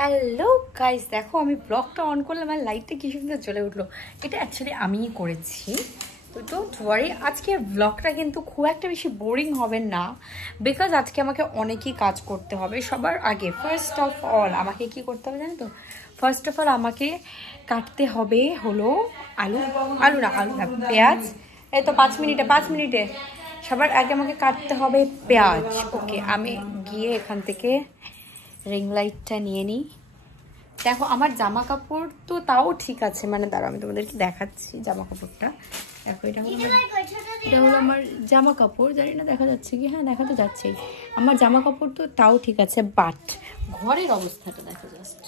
Hello guys, দেখো আমি ব্লগটা অন করলাম আর লাইটটা কি সুন্দর জ্বলে উঠলো। এটা অ্যাকচুয়ালি আমিই করেছি, তো ডোন্ট ওয়ারি। আজকে ব্লগটা কিন্তু খুব একটা বেশি বোরিং হবে না, বিকজ আজকে আমাকে অনেকই কাজ করতে হবে। সবার আগে ফার্স্ট অফ অল আমাকে কি করতে হবে জানো তো? ফার্স্ট অফ অল আমাকে কাটতে হবে হলো আলু না পেঁয়াজ। এই তো 5 মিনিটে সবার আগে আমাকে কাটতে হবে পেঁয়াজ। ওকে, আমি গিয়ে এখান থেকে রিং লাইটটা নিয়ে নিই। দেখো আমার জামা কাপড় তো তাও ঠিক আছে, মানে দাঁড়াও আমি তোমাদেরকে দেখাচ্ছি জামা কাপড়টা। দেখো এটা হলো আমার জামা কাপড়, জানি না দেখা যাচ্ছে কি, হ্যাঁ দেখা তো যাচ্ছেই। আমার জামা কাপড় তো তাও ঠিক আছে, বাট ঘরের অবস্থাটা দেখো জাস্ট।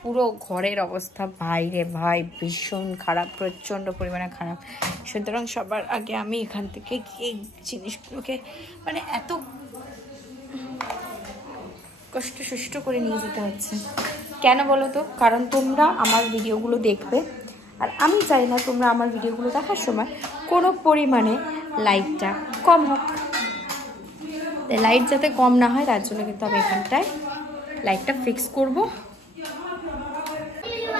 পুরো ঘরের অবস্থা ভাই রে ভাই ভীষণ খারাপ, প্রচণ্ড পরিমাণে খারাপ। সুতরাং সবার আগে আমি এখান থেকে এই জিনিসগুলোকে মানে এত কষ্ট করে নিয়ে যেতে হচ্ছে। কেন বলো তো? কারণ তোমরা আমার ভিডিওগুলো দেখবে, আর আমি চাই না তোমরা আমার ভিডিওগুলো দেখার সময় কোনো পরিমাণে লাইটটা কম হোক। লাইট যাতে কম না হয় তার জন্য কিন্তু আমি এখানটায় লাইটটা ফিক্স করব।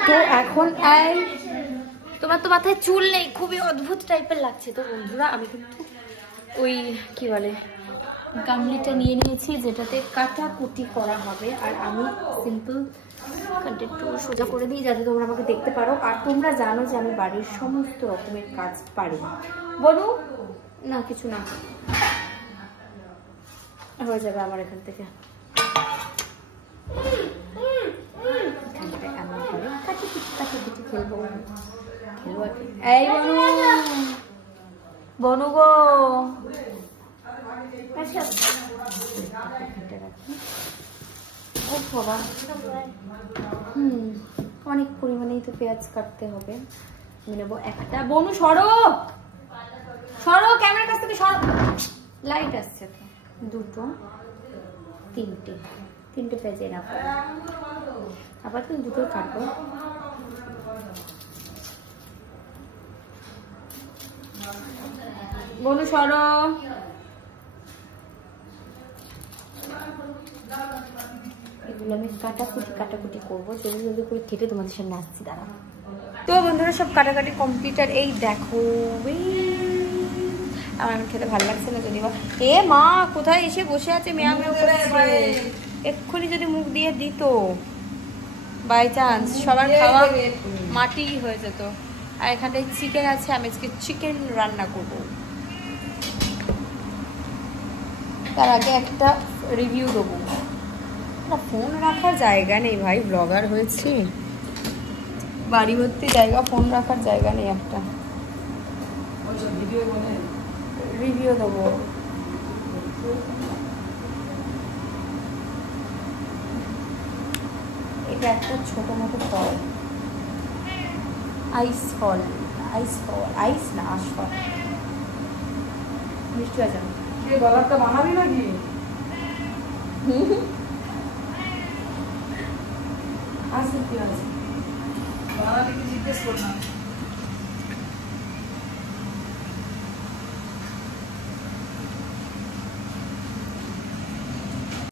তো এখন তোমার তো মাথায় চুল নেই, খুবই অদ্ভুত টাইপের লাগছে। তো বন্ধুরা আমি কিন্তু ওই কি বলে গামলিটা নিয়ে নিয়েছি, যেটাতে কাটাকুটি করা হবে। আর আমি সিম্পল একটু সোজা করে দিই যাতে তোমরা আমাকে দেখতে পারো। আর তোমরা জানো যে আমি বাড়ির সমস্ত রকমের কাজ পারি। বলো না, কিছু না হয়ে যাবে আমার এখান থেকে। খেলবো আর কি। এই বনু গো, অনেক পরিমাণেই তো পেঁয়াজ কাটতে হবে। আমি নেবো একটা। বনু সরো ক্যামেরার কাছ থেকে সরো, লাইট আসছে তো। দুটো তিনটে পেঁয়াজ এনে আবার তো দুটো কাটবো। বনু সরো। এগুলো আমি কাটাকুটি করবো, জলদি করে কেটে তোমাদের সামনে আসছি, দাঁড়া। তো বন্ধুরা সব কাটাকাটি কমপ্লিট। আর এই দেখো আমার খেতে ভালো লাগছে না যদি বা। এ মা কোথায় এসে বসে আছে, মেয়া করছে। এক্ষুনি যদি মুখ দিয়ে দিত বাই চান্স সবার খাওয়া মাটি হয়ে যেত। আর এখানটায় চিকেন আছে, আমি আজকে চিকেন রান্না করব। তার আগে একটা রিভিউ দেবো। ফোন রাখার জায়গা নেই ভাই, ব্লগার হয়েছি, বাড়ি ভর্তি জায়গা, ফোন রাখার জায়গা নেই। একটা রিভিউ দেবো। এটা একটা ছোট মতো ফল, আইস না আশফল, মিষ্টি আছে। বাবারটা বানাবি নাকি? আছে কি আছে বানালে কি জিজ্ঞেস করলাম।